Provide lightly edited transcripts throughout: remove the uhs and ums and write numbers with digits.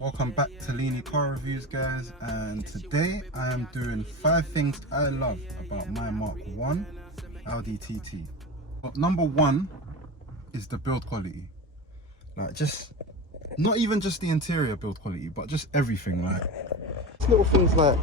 Welcome back to Leany Car Reviews, guys, and today I am doing 5 things I love about my Mark 1 Audi TT. But number 1 is the build quality. Like, just not even just the interior build quality, but just everything. Like little things like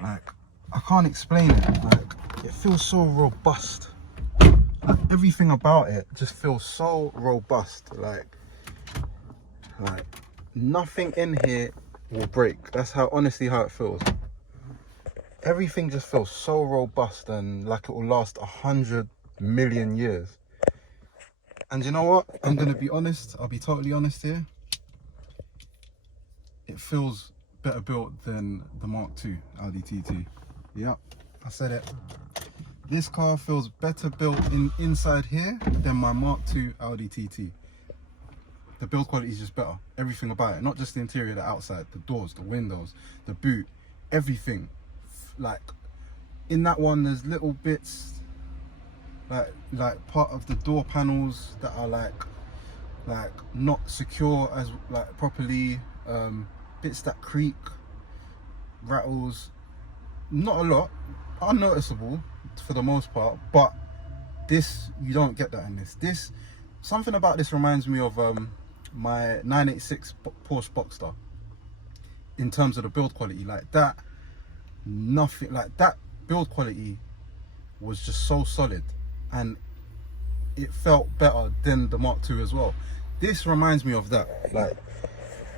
I can't explain it. Like, it feels so robust. Like, everything about it just feels so robust. Like nothing in here will break. That's how honestly how it feels. Everything just feels so robust and like it will last 100 million years. And you know what? I'm gonna be honest. I'll be totally honest here. It feels better built than the Mark II Audi TT. Yep, I said it. This car feels better built inside here than my Mark II Audi TT. The build quality is just better. Everything about it, not just the interior, the outside, the doors, the windows, the boot, everything. Like in that one, there's little bits like part of the door panels that are like not secure as properly. Bits that creak, rattles. Not a lot, unnoticeable for the most part. But this, you don't get that in this. Something about this reminds me of my 986 Porsche Boxster in terms of the build quality. Like that, nothing like that build quality was just so solid, and it felt better than the Mark II as well. This reminds me of that. Like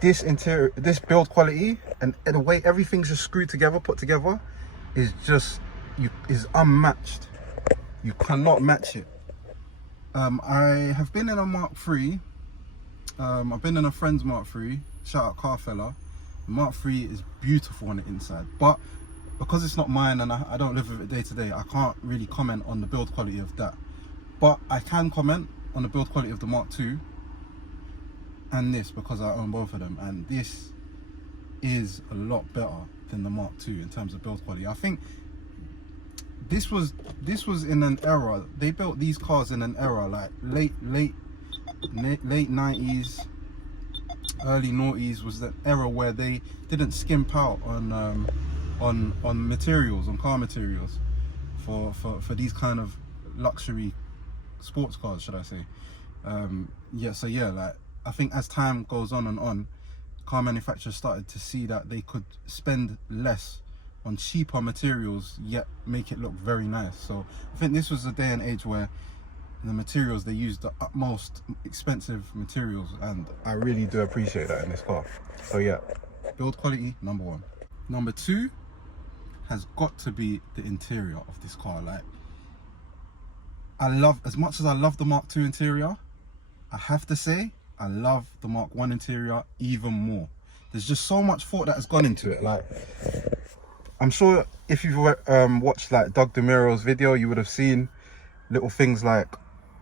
this interior, this build quality, and the way everything's just screwed together, put together, is just is unmatched. You cannot match it. I have been in a Mark III. I've been in a friend's Mark III. Shout out Carfella. The Mark III is beautiful on the inside, but because it's not mine and I don't live with it day to day, I can't really comment on the build quality of that. But I can comment on the build quality of the Mark II and this, because I own both of them, and this is a lot better than the Mark II in terms of build quality. I think this was in an era, they built these cars in an era like late 90s, early noughties was the era where they didn't skimp out on materials, on car materials for these kind of luxury sports cars, should I say. Like I think as time goes on, car manufacturers started to see that they could spend less on cheaper materials yet make it look very nice. So I think this was a day and age where the materials, they used the utmost expensive materials, and I really do appreciate that in this car. So yeah, build quality, number 1. Number 2 has got to be the interior of this car. Like, as much as I love the Mark II interior, I have to say I love the Mark 1 interior even more. There's just so much thought that has gone into it. Like, I'm sure if you've watched like Doug DeMuro's video, you would have seen little things like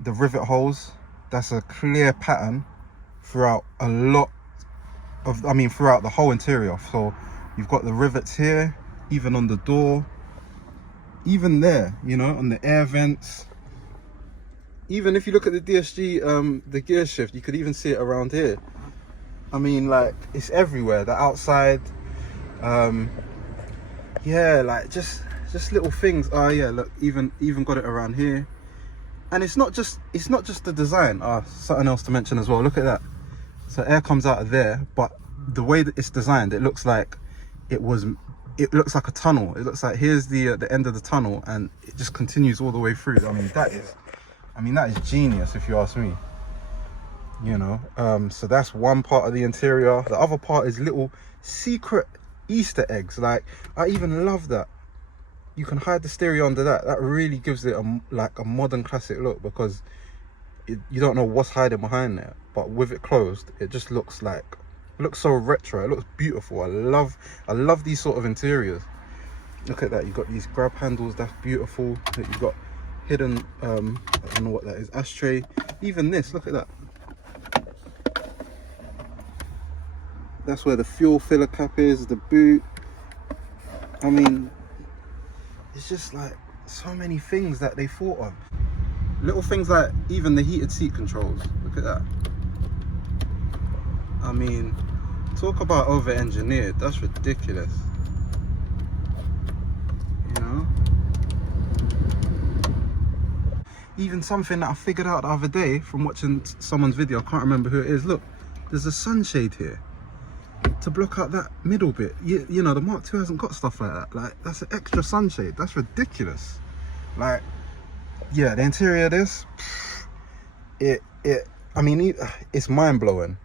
the rivet holes. That's a clear pattern throughout throughout the whole interior. So you've got the rivets here, even on the door, even there, you know, on the air vents. Even if you look at the DSG, the gear shift, you could even see it around here. I mean, like, it's everywhere. The outside, yeah, like just little things. Oh yeah, look, even got it around here. And it's not just the design. Something else to mention as well. Look at that. So air comes out of there, but the way that it's designed, it looks like it looks like a tunnel. It looks like here's the end of the tunnel, and it just continues all the way through. I mean, that is genius, if you ask me. You know, so that's one part of the interior. The other part is little secret Easter eggs. Like, I even love that you can hide the stereo under that. That really gives it a modern classic look, because you don't know what's hiding behind there, but with it closed, it just looks so retro. It looks beautiful. I love these sort of interiors. Look at that. You've got these grab handles. That's beautiful. That you've got hidden I don't know what that is, ashtray. Even this, look at that. That's where the fuel filler cap is, the boot. I mean, it's just like so many things that they thought of. Little things like even the heated seat controls. Look at that. I mean, talk about over-engineered. That's ridiculous. You know? Even something that I figured out the other day from watching someone's video, I can't remember who it is. Look, there's a sunshade here to block out that middle bit. You know, the Mark II hasn't got stuff like that. Like, that's an extra sunshade. That's ridiculous. Like, yeah, the interior of this, I mean, it's mind-blowing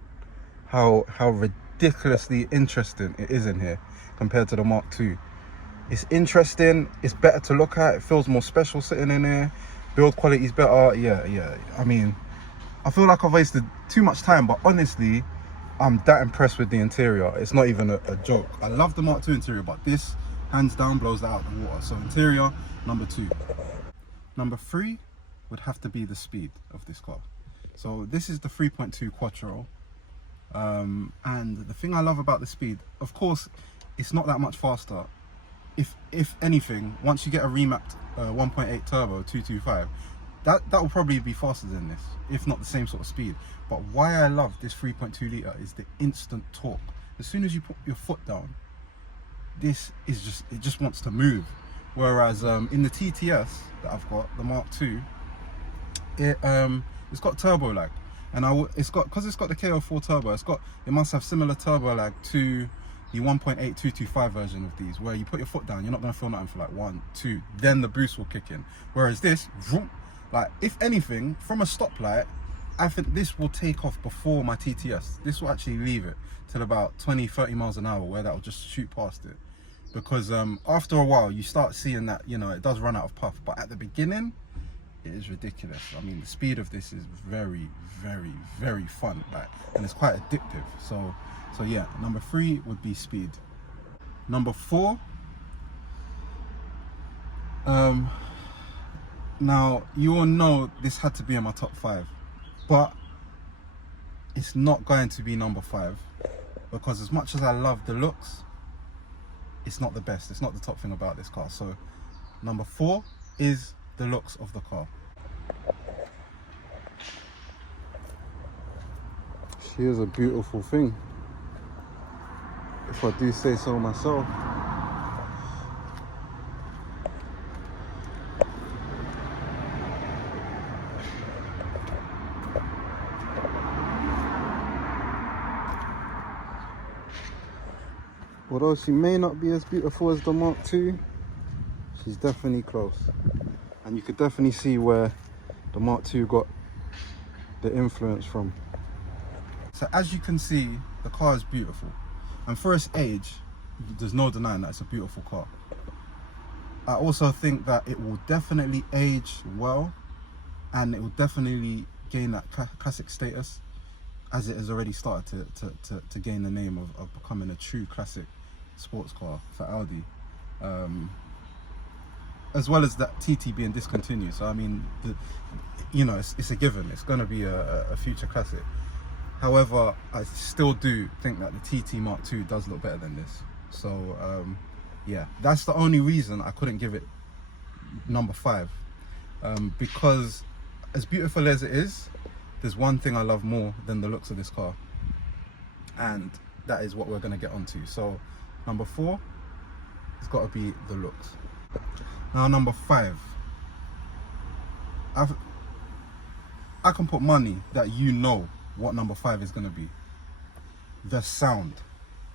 how ridiculously interesting it is in here compared to the Mark II. It's interesting, it's better to look at, it feels more special sitting in here, build quality is better. Yeah, I mean, I feel like I've wasted too much time, but honestly, I'm that impressed with the interior. It's not even a joke. I love the Mark II interior, but this hands down blows that out of the water. So interior, number 2. Number 3 would have to be the speed of this car. So this is the 3.2 Quattro, and the thing I love about the speed, of course, it's not that much faster. If anything, once you get a remapped 1.8 turbo 225, that will probably be faster than this, if not the same sort of speed. But why I love this 3.2 litre is the instant torque. As soon as you put your foot down, this is it just wants to move. Whereas in the TTS that I've got, the Mark II, it's got turbo lag, and because it's got the KO4 turbo, it must have similar turbo lag to the 1.8 225 version of these, where you put your foot down, you're not going to feel nothing for like 1, 2, then the boost will kick in. Whereas this, like, if anything, from a stoplight, I think this will take off before my TTS. This will actually leave it till about 20-30 miles an hour, where that will just shoot past it. Because after a while, you start seeing that, you know, it does run out of puff. But at the beginning, it is ridiculous. I mean, the speed of this is very, very, very fun, like, and it's quite addictive. So yeah, number 3 would be speed. Number 4, now you all know this had to be in my top 5, but it's not going to be number 5, because as much as I love the looks, it's not the best. It's not the top thing about this car. So number 4 is the looks of the car. She is a beautiful thing, if I do say so myself. Although she may not be as beautiful as the Mark II, she's definitely close. And you could definitely see where the Mark II got the influence from. So as you can see, the car is beautiful. And for its age, there's no denying that it's a beautiful car. I also think that it will definitely age well, and it will definitely gain that classic status, as it has already started to gain the name of becoming a true classic sports car for Audi, as well as that TT being discontinued. So I mean, you know, it's a given, it's going to be a future classic. However, I still do think that the TT Mark II does look better than this. So yeah, that's the only reason I couldn't give it number 5, because as beautiful as it is, there's one thing I love more than the looks of this car, and that is what we're going to get onto. So number 4, it's got to be the looks. Now number 5, I can put money that you know what number 5 is going to be. The sound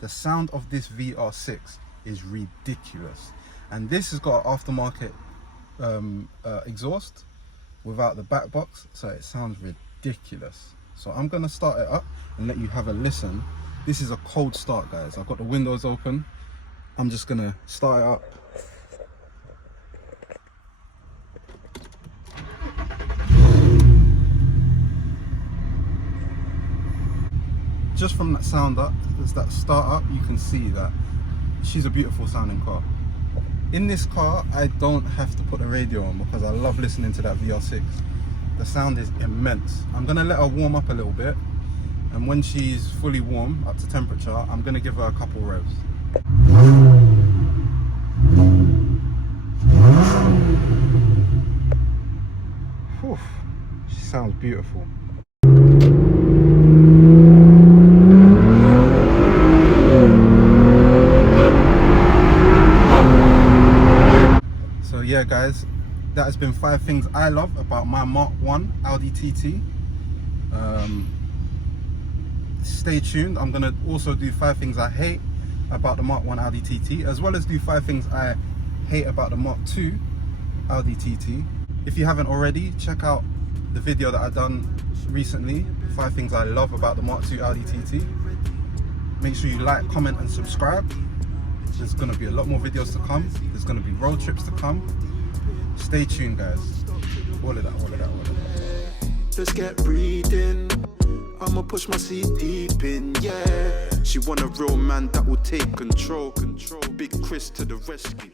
of this VR6 is ridiculous, and this has got an aftermarket exhaust without the back box, so it sounds ridiculous. So I'm going to start it up and let you have a listen. This is a cold start, guys. I've got the windows open. I'm just going to start it up. Just from that sound up, that start up, you can see that she's a beautiful sounding car. In this car, I don't have to put the radio on because I love listening to that VR6. The sound is immense. I'm gonna let her warm up a little bit, and when she's fully warm, up to temperature, I'm gonna give her a couple revs. Whew, she sounds beautiful. guys, that has been 5 things I love about my Mark 1 Audi TT. Stay tuned. I'm gonna also do 5 things I hate about the Mark 1 Audi TT, as well as do 5 things I hate about the Mark 2 Audi TT. If you haven't already, check out the video that I done recently, 5 things I love about the Mark 2 Audi TT. Make sure you like, comment and subscribe. There's gonna be a lot more videos to come. There's gonna be road trips to come. Stay tuned, guys. All of that. Let's get breathing. I'ma push my seat deep in, yeah. She want a real man that will take control. Big Chris to the rescue.